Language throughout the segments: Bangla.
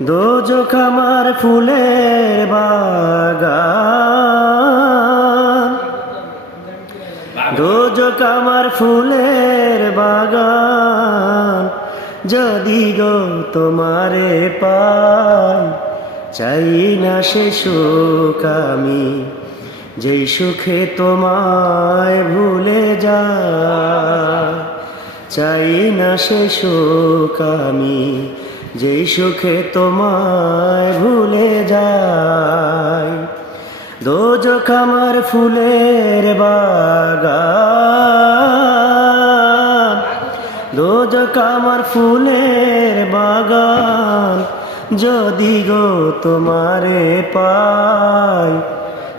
দোজখ আমার ফুলের বাগান, দোজখ আমার ফুলের বাগান। যদি গো তোমারে পাই, চাই না সে সুখ আমি, যেই সুখে তোমায় ভুলে যাই। চাই না সে সুখ আমি, যেই সুখে তোমায় ভুলে যাই। দোজখ আমার ফুলের বাগান, দোজখ আমার ফুলের বাগান। যদি গো তোমারে পাই,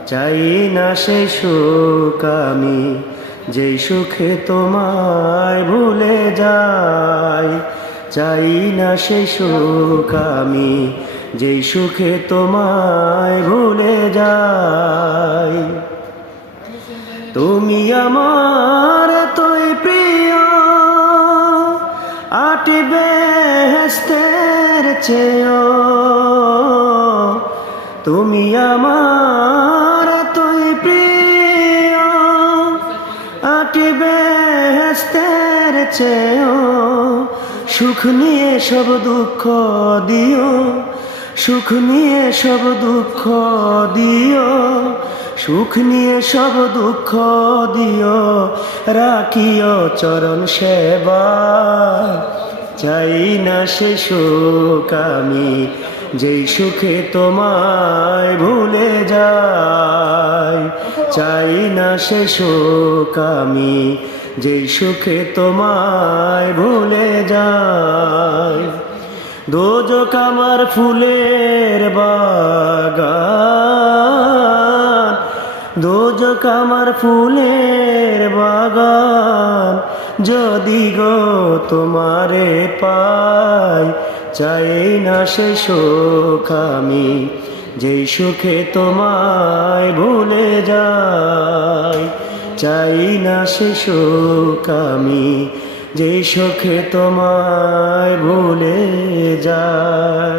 চাই না সে সুখ আমি, যেই সুখে তোমায় ভুলে যাই। চাই না সে সুখ আমি, যেই সুখে তোমায় ভুলে যাই। তুমি আমার এতই প্রিয়, আটি বেহেশতের চেয়েও। তুমি আমার এতই প্রিয়, আটি বেহেশতের চেয়েও। সুখ নিয়ে সব দুঃখ দিও, সুখ নিয়ে সব দুঃখ দিও, সুখ নিয়ে সব দুঃখ দিও। রাখিও চরণ সেবা, চাই না সে সুখ আমি, যেই সুখে তোমায় ভুলে যাই। চাই না সে সুখ আমি, যেই সুখে তোমায় ভুলে যাই। দোজখ আমার ফুলের বাগান, দোজখ আমার ফুলের বাগান। যদি গো তোমারে পাই, চাই না সে সুখ আমি, যেই সুখে তোমায় ভুলে যাই। চাই না সে সুখ আমি, যেই সুখে তোমায় ভুলে যাই।